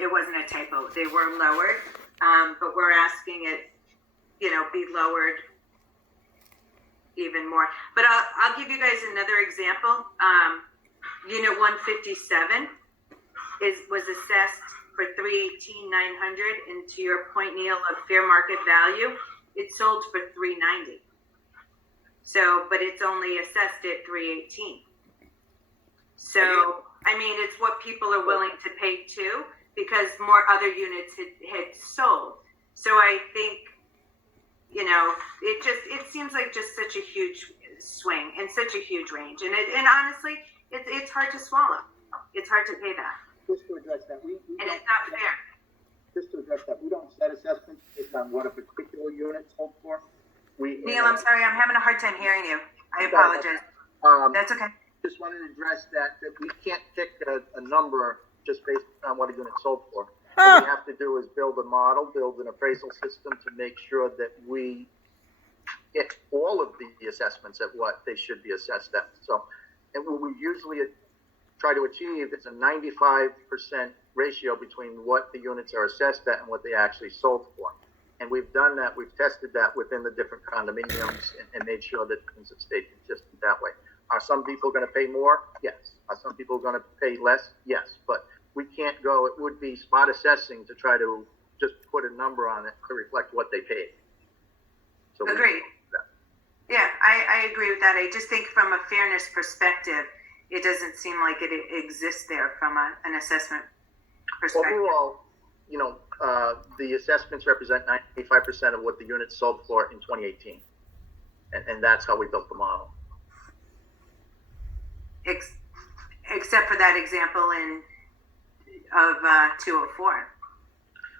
it wasn't a typo. They were lowered, but we're asking it, be lowered even more. But I'll give you guys another example. Unit 157 was assessed for $318,900, and to your point, Neil, of fair market value, it sold for $390. So, but it's only assessed at $318. So, I mean, it's what people are willing to pay too, because more other units had sold. So I think, it seems like just such a huge swing and such a huge range. And honestly, it's hard to swallow. It's hard to pay that. Just to address that, and it's not fair. Just to address that, we don't set assessments based on what a particular unit sold for. Neil, I'm sorry, I'm having a hard time hearing you. I apologize. That's okay. Just wanted to address that we can't pick a number just based on what a unit sold for. What we have to do is build a model, build an appraisal system to make sure that we get all of the assessments at what they should be assessed at. So, and what we usually try to achieve is a 95% ratio between what the units are assessed at and what they actually sold for. And we've done that, we've tested that within the different condominiums and made sure that things have stayed consistent that way. Are some people going to pay more? Yes. Are some people going to pay less? Yes. But we can't go, it would be spot assessing to try to just put a number on it to reflect what they paid. So agreed. Yeah, I agree with that. I just think from a fairness perspective, it doesn't seem like it exists there from an assessment perspective. Overall, the assessments represent 95% of what the units sold for in 2018. And that's how we built the model. Except for that example of 204.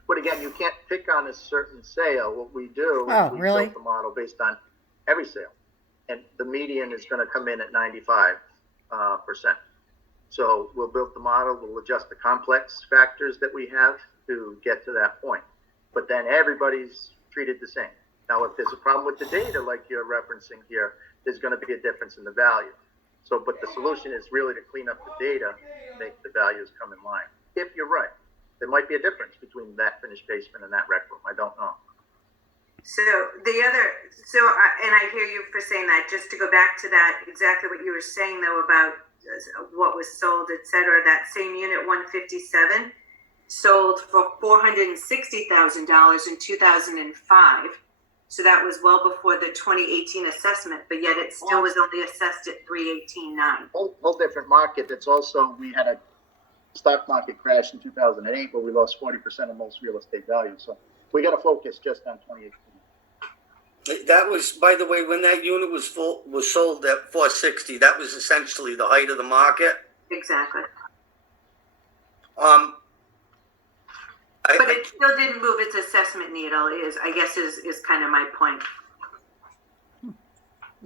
But again, you can't pick on a certain sale. What we do is we build the model based on every sale. And the median is going to come in at 95%. So we'll build the model, we'll adjust the complex factors that we have to get to that point. But then everybody's treated the same. Now, if there's a problem with the data, like you're referencing here, there's going to be a difference in the value. So, but the solution is really to clean up the data, make the values come in line. If you're right, there might be a difference between that finished basement and that rec room. I don't know. So and I hear you for saying that. Just to go back to that, exactly what you were saying though about what was sold, etc. That same unit 157 sold for $460,000 in 2005. So that was well before the 2018 assessment, but yet it still was only assessed at $318,900. Whole different market. It's also, we had a stock market crash in 2008 where we lost 40% of most real estate value. So we got to focus just on 2018. That was, by the way, when that unit was sold at 460. That was essentially the height of the market. Exactly. But it still didn't move its assessment needle. Is kind of my point.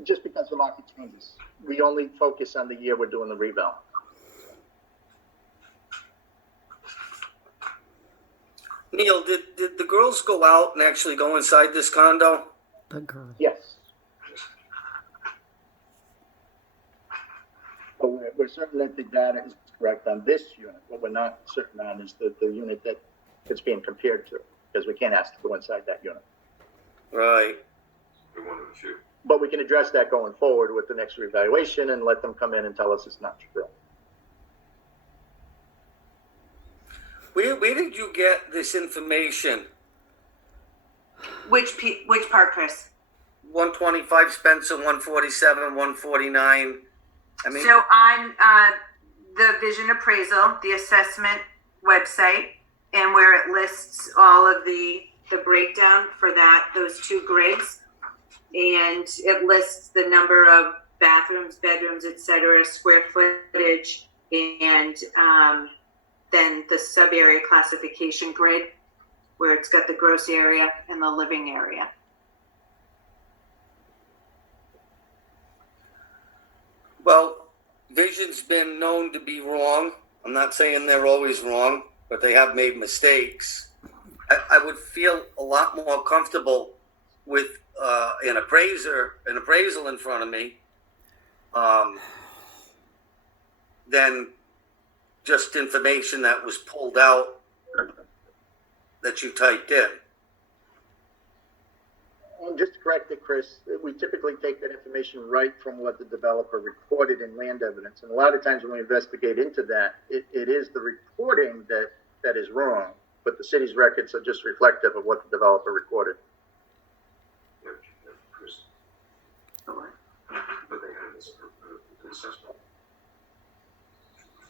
Just because the market changes, we only focus on the year we're doing the revale. Neil, did the girls go out and actually go inside this condo? The girl. Yes. But we're certain that the data is correct on this unit. What we're not certain on is the unit that it's being compared to, because we can't ask to go inside that unit. Right. But we can address that going forward with the next reevaluation and let them come in and tell us it's not true. Where did you get this information? Which part, Chris? 125 Spencer, 147, 149. So on the Vision Appraisal, the assessment website, and where it lists all of the breakdown for those two grids, and it lists the number of bathrooms, bedrooms, etc., square footage, and then the sub-area classification grid, where it's got the gross area and the living area. Well, Vision's been known to be wrong. I'm not saying they're always wrong, but they have made mistakes. I would feel a lot more comfortable with an appraisal in front of me than just information that was pulled out that you typed in. And just to correct it, Chris, we typically take that information right from what the developer recorded in land evidence. And a lot of times when we investigate into that, it is the reporting that is wrong, but the city's records are just reflective of what the developer recorded. But they had this assessment.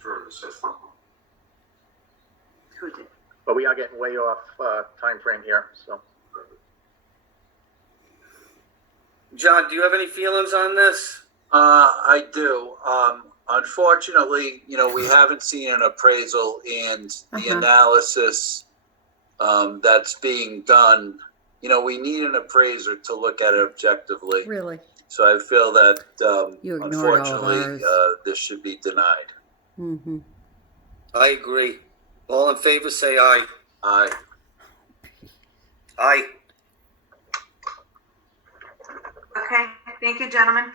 For assessment. Who did? But we are getting way off time frame here, so. John, do you have any feelings on this? I do. Unfortunately, we haven't seen an appraisal and the analysis that's being done. We need an appraiser to look at it objectively. Really? So I feel that, You ignored all of unfortunately, ours. this should be denied. Mm-hmm. I agree. All in favor, say aye. Aye. Aye. Okay, thank you, gentlemen.